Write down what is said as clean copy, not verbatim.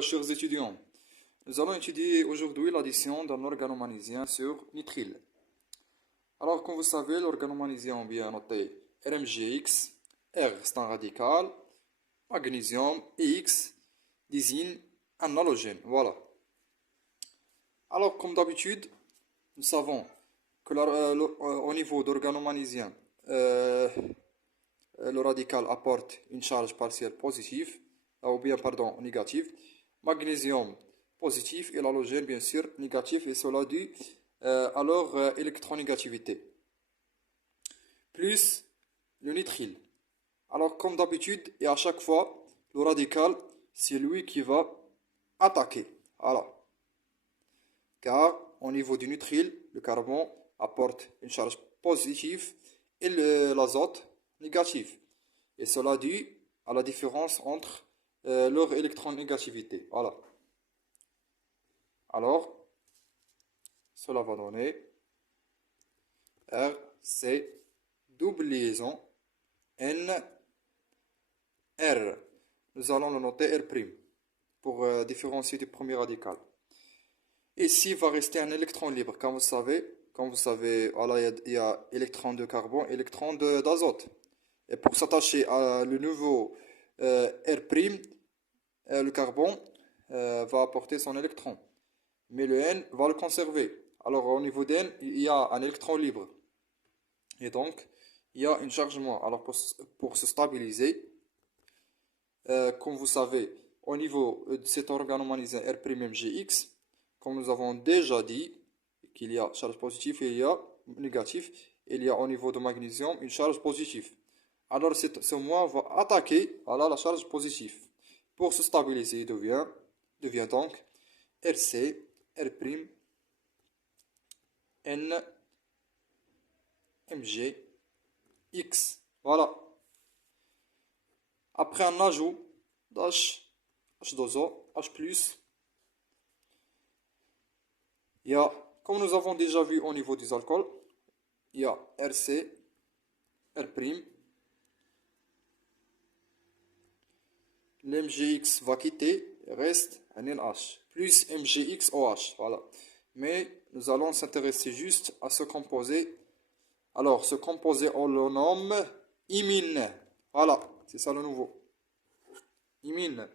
Chers étudiants, nous allons étudier aujourd'hui l'addition d'un organomagnésien sur nitrile. Alors, comme vous savez, l'organomagnésien bien noté RMGX, R c'est un radical, magnésium et X désigne un halogène. Voilà. Alors, comme d'habitude, nous savons que au niveau d'organomagnésien, le radical apporte une charge partielle positive, ou bien, pardon, négative. Magnésium positif et l'halogène, bien sûr, négatif, et cela dû à leur électronégativité. Plus le nitrile. Alors, comme d'habitude, et à chaque fois, le radical, c'est lui qui va attaquer. Voilà. Car au niveau du nitrile, le carbone apporte une charge positive et l'azote négative. Et cela dû à la différence entre leur électronégativité. Voilà. Alors, cela va donner RC double liaison N R. Nous allons le noter R' pour différencier du premier radical. Ici va rester un électron libre, comme vous savez, voilà, il y a électron de carbone, électron d'azote. Et pour s'attacher à le nouveau R', le carbone va apporter son électron. Mais le N va le conserver. Alors au niveau d'N, il y a un électron libre. Et donc, il y a une charge moins. Alors pour se stabiliser, comme vous savez, au niveau de cet organomagnésien R'MgX, comme nous avons déjà dit, qu'il y a charge positive et il y a négatif, il y a au niveau de magnésium une charge positive. Alors ce moins va attaquer la charge positive. Pour se stabiliser, il devient donc RC, R', N, Mg, X. Voilà. Après un ajout d'H, H2O, H+, il y a, comme nous avons déjà vu au niveau des alcools, il y a RC, R', l'MgX va quitter, reste un NH, plus MgXOH, voilà. Mais nous allons s'intéresser juste à ce composé. Alors, ce composé, on le nomme imine. Voilà, c'est ça le nouveau. Imine.